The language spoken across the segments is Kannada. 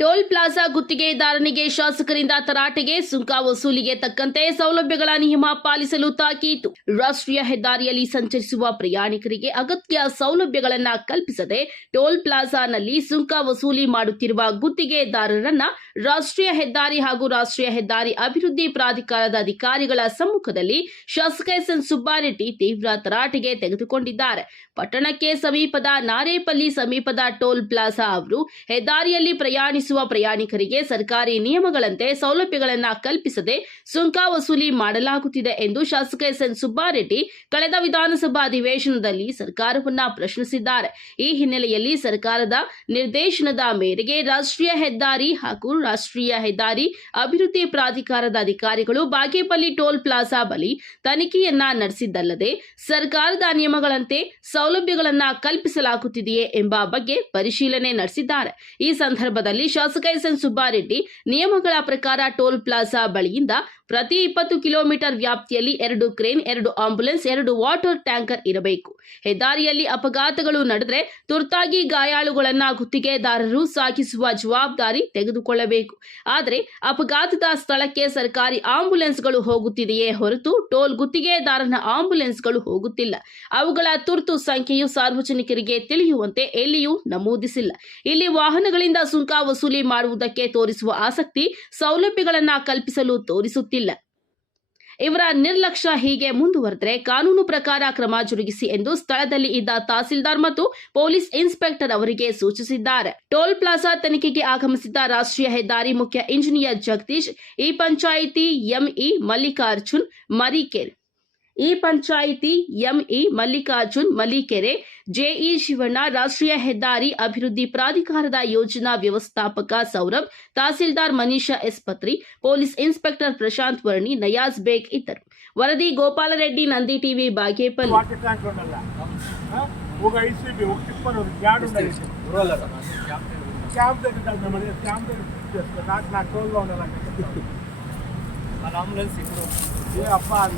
ಟೋಲ್ ಪ್ಲಾಜಾ ಗುತ್ತಿಗೆದಾರನಿಗೆ ಶಾಸಕರಿಂದ ತರಾಟೆಗೆ, ಸುಂಕ ವಸೂಲಿಗೆ ತಕ್ಕಂತೆ ಸೌಲಭ್ಯಗಳ ನಿಯಮ ಪಾಲಿಸಲು ತಾಕೀತು. ರಾಷ್ಟ್ರೀಯ ಹೆದ್ದಾರಿಯಲ್ಲಿ ಸಂಚರಿಸುವ ಪ್ರಯಾಣಿಕರಿಗೆ ಅಗತ್ಯ ಸೌಲಭ್ಯಗಳನ್ನು ಕಲ್ಪಿಸದೆ ಟೋಲ್ ಪ್ಲಾಜಾನಲ್ಲಿ ಸುಂಕ ವಸೂಲಿ ಮಾಡುತ್ತಿರುವ ಗುತ್ತಿಗೆದಾರರನ್ನ ರಾಷ್ಟ್ರೀಯ ಹೆದ್ದಾರಿ ಹಾಗೂ ರಾಷ್ಟ್ರೀಯ ಹೆದ್ದಾರಿ ಅಭಿವೃದ್ಧಿ ಪ್ರಾಧಿಕಾರದ ಅಧಿಕಾರಿಗಳ ಸಮ್ಮುಖದಲ್ಲಿ ಶಾಸಕ ಎಸ್.ಎನ್. ಸುಬ್ಬಾರೆಡ್ಡಿ ತೀವ್ರ ತರಾಟೆಗೆ ತೆಗೆದುಕೊಂಡಿದ್ದಾರೆ. ಪಟ್ಟಣಕ್ಕೆ ಸಮೀಪದ ನಾರೇಪಲ್ಲಿ ಸಮೀಪದ ಟೋಲ್ ಪ್ಲಾಜಾ ಅವರು ಹೆದ್ದಾರಿಯಲ್ಲಿ ಪ್ರಯಾಣಿಕರಿಗೆ ಸರ್ಕಾರಿ ನಿಯಮಗಳಂತೆ ಸೌಲಭ್ಯಗಳನ್ನು ಕಲ್ಪಿಸದೆ ಸುಂಕ ವಸೂಲಿ ಮಾಡಲಾಗುತ್ತಿದೆ ಎಂದು ಶಾಸಕ ಎಸ್.ಎನ್. ಸುಬ್ಬಾರೆಡ್ಡಿ ಕಳೆದ ವಿಧಾನಸಭಾ ಅಧಿವೇಶನದಲ್ಲಿ ಸರ್ಕಾರವನ್ನ ಪ್ರಶ್ನಿಸಿದ್ದಾರೆ. ಈ ಹಿನ್ನೆಲೆಯಲ್ಲಿ ಸರ್ಕಾರದ ನಿರ್ದೇಶನದ ಮೇರೆಗೆ ರಾಷ್ಟ್ರೀಯ ಹೆದ್ದಾರಿ ಹಾಗೂ ರಾಷ್ಟ್ರೀಯ ಹೆದ್ದಾರಿ ಅಭಿವೃದ್ಧಿ ಪ್ರಾಧಿಕಾರದ ಅಧಿಕಾರಿಗಳು ಬಾಗೇಪಲ್ಲಿ ಟೋಲ್ ಪ್ಲಾಜಾ ಬಳಿ ತನಿಖೆಯನ್ನ ನಡೆಸಿದ್ದಲ್ಲದೆ ಸರ್ಕಾರದ ನಿಯಮಗಳಂತೆ ಸೌಲಭ್ಯಗಳನ್ನು ಕಲ್ಪಿಸಲಾಗುತ್ತಿದೆಯೇ ಎಂಬ ಬಗ್ಗೆ ಪರಿಶೀಲನೆ ನಡೆಸಿದ್ದಾರೆ. ಈ ಸಂದರ್ಭದಲ್ಲಿ ಶಾಸಕ ಎಸ್.ಎನ್. ಸುಬ್ಬಾರೆಡ್ಡಿ ನಿಯಮಗಳ ಪ್ರಕಾರ ಟೋಲ್ ಪ್ಲಾಜಾ ಬಳಿಯಿಂದ ಪ್ರತಿ 20 ಕಿಲೋಮೀಟರ್ ವ್ಯಾಪ್ತಿಯಲ್ಲಿ 2 ಕ್ರೇನ್, 2 ಆಂಬ್ಯುಲೆನ್ಸ್, 2 ವಾಟರ್ ಟ್ಯಾಂಕರ್ ಇರಬೇಕು. ಹೆದ್ದಾರಿಯಲ್ಲಿ ಅಪಘಾತಗಳು ನಡೆದರೆ ತುರ್ತಾಗಿ ಗಾಯಾಳುಗಳನ್ನ ಗುತ್ತಿಗೆದಾರರು ಸಾಗಿಸುವ ಜವಾಬ್ದಾರಿ ತೆಗೆದುಕೊಳ್ಳಬೇಕು. ಆದರೆ ಅಪಘಾತದ ಸ್ಥಳಕ್ಕೆ ಸರ್ಕಾರಿ ಆಂಬ್ಯುಲೆನ್ಸ್ಗಳು ಹೋಗುತ್ತಿದೆಯೇ ಹೊರತು ಟೋಲ್ ಗುತ್ತಿಗೆದಾರನ ಆಂಬ್ಯುಲೆನ್ಸ್ಗಳು ಹೋಗುತ್ತಿಲ್ಲ. ಅವುಗಳ ತುರ್ತು ಸಂಖ್ಯೆಯು ಸಾರ್ವಜನಿಕರಿಗೆ ತಿಳಿಯುವಂತೆ ಎಲ್ಲಿಯೂ ನಮೂದಿಸಿಲ್ಲ. ಇಲ್ಲಿ ವಾಹನಗಳಿಂದ ಸುಂಕ ವಸೂಲಿ ಮಾಡುವುದಕ್ಕೆ ತೋರಿಸುವ ಆಸಕ್ತಿ ಸೌಲಭ್ಯಗಳನ್ನು ಕಲ್ಪಿಸಲು ತೋರಿಸುತ್ತಿಲ್ಲ. ಇವರ ನಿರ್ಲಕ್ಷ್ಯ ಹೀಗೆ ಮುಂದುವರೆದರೆ ಕಾನೂನು ಪ್ರಕಾರ ಕ್ರಮ ಜರುಗಿಸಿ ಎಂದು ಸ್ಥಳದಲ್ಲಿ ಇದ್ದ ತಹಸೀಲ್ದಾರ್ ಮತ್ತು ಪೊಲೀಸ್ ಇನ್ಸ್ಪೆಕ್ಟರ್ ಅವರಿಗೆ ಸೂಚಿಸಿದ್ದಾರೆ. ಟೋಲ್ ಪ್ಲಾಜಾ ತನಿಖೆಗೆ ಆಗಮಿಸಿದ್ದ ರಾಷ್ಟ್ರೀಯ ಹೆದ್ದಾರಿ ಮುಖ್ಯ ಇಂಜಿನಿಯರ್ ಜಗದೀಶ್, ಈ ಪಂಚಾಯಿತಿ ಎಂಇ ಮಲ್ಲಿಕಾರ್ಜುನ್ ಮಲ್ಲಿಕೆರೆ, ಜೆಇ ಶಿವಣ್ಣ, ರಾಷ್ಟ್ರೀಯ ಹೆದ್ದಾರಿ ಅಭಿವೃದ್ಧಿ ಪ್ರಾಧಿಕಾರದ ಯೋಜನಾ ವ್ಯವಸ್ಥಾಪಕ Saurabh, tahsildar Manisha S Patri, police inspector Prashanth Varni, Nayaz Baig ಇದ್ದರು. ವರದಿ ಗೋಪಾಲರೆಡ್ಡಿ, ನಂದಿ ಟಿವಿ, ಬಾಗೇಪಲ್ಲಿ.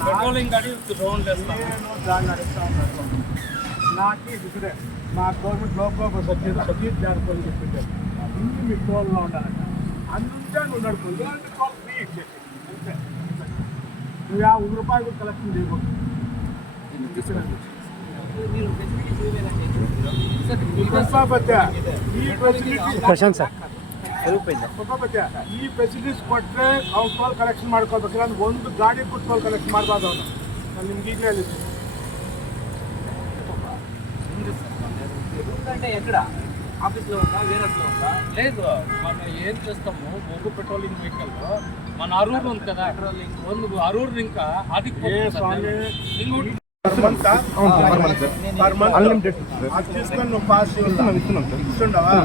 పెట్రోలింగ్ గాడి రౌండ్ నాకు ఇక్కడే మా గవర్నమెంట్ లోపల సజీద్ జారుకొని చెప్పింటారు. ఇంటి మీ టోల్లో ఉండాలంట. అంతా నువ్వు నడుపుకుంది అంటే టోల్ ఫ్రీ ఇచ్చేసి అంతే. నువ్వు 50 రూపాయలు కలెక్షన్ చేయకూడదు. ಪ್ರಶಾಂತ್ ಸರ್, ಈ ಫೆಸಿಲಿಟೀಸ್ ಕೊಟ್ಟರೆ ಅವ್ನು ಟೋಲ್ ಕಲೆಕ್ಷನ್ ಮಾಡ್ಕೋಬೇಕು. ಅಂದ್ರೆ ಒಂದು ಗಾಡಿ ಕೊಟ್ಟು ಟೋಲ್ ಕಲೆಕ್ಟ್ ಮಾಡಬಾರ್ದು ಅವನು. ನಾನು ನಿಮ್ಗೆ ಈಗಲೇ ಹೇಳಿದ್ದೆ. ఎందుకంటే ఎక్కడ ఆఫీస్లో ఉందా, వేరేలో ఉందా? లేదు, మనం ఏం చేస్తాము, బొగ్గు పెట్రోలింగ్ వెహికల్ మన అరూరు ఉంది కదా, ಒಂದು అరూరు ఇంకా అది తీసుకొని నువ్వు పాస్ ఇస్తుండవా?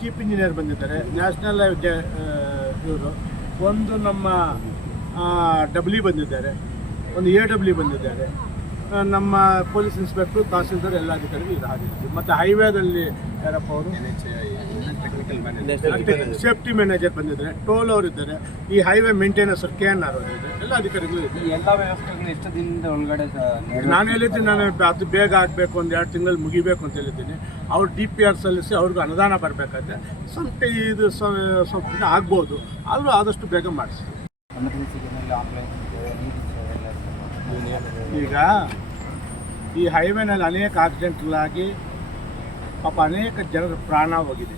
ಚೀಫ್ ಇಂಜಿನಿಯರ್ ಬಂದಿದ್ದಾರೆ, ನ್ಯಾಷನಲ್ ಇವರು, ಒಂದು ನಮ್ಮ ಡಬ್ಲ್ಯೂ ಬಂದಿದ್ದಾರೆ, ಒಂದು AW ಬಂದಿದ್ದಾರೆ, ನಮ್ಮ ಪೊಲೀಸ್ ಇನ್ಸ್ಪೆಕ್ಟ್ರು, ತಹಸೀಲ್ದಾರ್ ಎಲ್ಲ ಅಧಿಕಾರಿಗಳು ಇದು ಆಗಿದ್ದೀವಿ. ಮತ್ತು ಹೈವೇದಲ್ಲಿ ಯಾರಪ್ಪ ಅವರು ಸೇಫ್ಟಿ ಮ್ಯಾನೇಜರ್ ಬಂದಿದ್ದಾರೆ, ಟೋಲ್ ಅವರು ಇದ್ದಾರೆ, ಈ ಹೈವೇ ಮೇಂಟೆನೆನ್ಸ್ KNR ಅವರು ಇದ್ದಾರೆ, ಎಲ್ಲ ಅಧಿಕಾರಿಗಳು ಇದ್ದಾರೆ. ಎಲ್ಲ ವ್ಯವಸ್ಥೆಗಳು ಎಷ್ಟು ದಿನದ ಒಳಗಡೆ ನಾನು ಹೇಳಿದ್ದೀನಿ, ನಾನು ಅದು ಬೇಗ ಆಗಬೇಕು, ಒಂದು 2 ತಿಂಗಳಲ್ಲಿ ಮುಗಿಬೇಕು ಅಂತ ಹೇಳಿದ್ದೀನಿ. ಅವ್ರು DPR ಸಲ್ಲಿಸಿ ಅವ್ರಿಗೂ ಅನುದಾನ ಬರಬೇಕಾದ್ರೆ ಇದು ಸ್ವಲ್ಪ ಆಗ್ಬೋದು, ಆದರೂ ಆದಷ್ಟು ಬೇಗ ಮಾಡಿಸಿ. ಈಗ ಈ ಹೈವೇನಲ್ಲಿ ಅನೇಕ ಆಕ್ಸಿಡೆಂಟ್ಗಳಾಗಿ ಪಾಪ ಅನೇಕ ಜನರ ಪ್ರಾಣ ಹೋಗಿದೆ.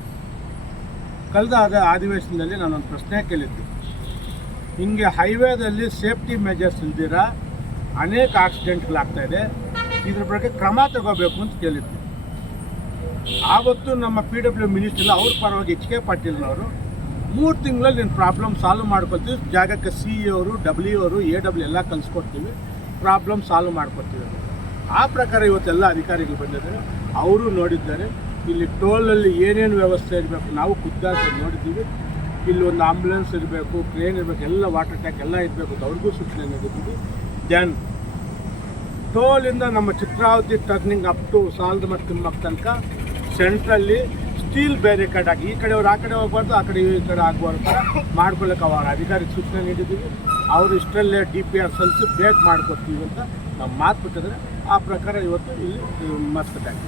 ಕಳೆದ ಅಧಿವೇಶನದಲ್ಲಿ ನಾನೊಂದು ಪ್ರಶ್ನೆ ಕೇಳಿದ್ದೆ, ಹಿಂಗೆ ಹೈವೇದಲ್ಲಿ ಸೇಫ್ಟಿ ಮೆಜರ್ಸ್ ಇಲ್ದಿರ ಅನೇಕ ಆಕ್ಸಿಡೆಂಟ್ಗಳಾಗ್ತಾಯಿದೆ, ಇದ್ರ ಬಗ್ಗೆ ಕ್ರಮ ತಗೋಬೇಕು ಅಂತ ಕೇಳಿದ್ದೆ. ಆವತ್ತು ನಮ್ಮ PW ಮಿನಿಸ್ಟರ್ ಅವ್ರ ಪರವಾಗಿ HK ಪಾಟೀಲ್ನವರು 3 ತಿಂಗಳಲ್ಲಿ ನಿನ್ನ ಪ್ರಾಬ್ಲಮ್ ಸಾಲ್ವ್ ಮಾಡ್ಕೊಳ್ತೀವಿ, ಜಾಗಕ್ಕೆ CE ಅವರು, W ಅವರು, AW ಎಲ್ಲ ಕಲಿಸ್ಕೊಡ್ತೀವಿ, ಪ್ರಾಬ್ಲಮ್ ಸಾಲ್ವ್ ಮಾಡ್ಕೊಡ್ತೀವಿ. ಆ ಪ್ರಕಾರ ಇವತ್ತೆಲ್ಲ ಅಧಿಕಾರಿಗಳು ಬಂದಿದ್ದಾರೆ, ಅವರು ನೋಡಿದ್ದಾರೆ. ಇಲ್ಲಿ ಟೋಲಲ್ಲಿ ಏನೇನು ವ್ಯವಸ್ಥೆ ಇರಬೇಕು ನಾವು ಖುದ್ದಾಗಿ ನೋಡಿದ್ದೀವಿ. ಇಲ್ಲಿ ಒಂದು ಆಂಬ್ಯುಲೆನ್ಸ್ ಇರಬೇಕು, ಕ್ರೇನ್ ಇರಬೇಕು, ಎಲ್ಲ ವಾಟರ್ ಟ್ಯಾಂಕ್ ಎಲ್ಲ ಇರಬೇಕು ಅಂತ ಅವ್ರಿಗೂ ಸೂಚನೆ ನೀಡಿದ್ದೀವಿ. ದೆನ್ ಟೋಲಿಂದ ನಮ್ಮ Chitravathi turning up to Saladamatha Thimmakka ತನಕ ಸೆಂಟ್ರಲ್ಲಿ ಸ್ಟೀಲ್ ಬ್ಯಾರಿಕೇಡ್ ಆಗಿ ಈ ಕಡೆಯವ್ರು ಆ ಕಡೆ ಹೋಗ್ಬಾರ್ದು, ಆ ಕಡೆ ಈ ಕಡೆ ಆಗ್ಬಾರ್ದು ಥರ ಮಾಡ್ಕೊಳ್ಳೋಕೆ ಅವರ ಅಧಿಕಾರಿಗೆ ಸೂಚನೆ ನೀಡಿದ್ದೀವಿ. ಅವರು ಇಷ್ಟರಲ್ಲೇ DPR ಸಲ್ಲಿಸಿ ಬೇಗ ಮಾಡ್ಕೊಡ್ತೀವಿ ಅಂತ ನಾವು ಮಾತು ಬಿಟ್ಟಿದ್ರೆ ಆ ಪ್ರಕಾರ ಇವತ್ತು ಇಲ್ಲಿ ಮಸ್ತ್ ಟ್ಯಾಂಕ್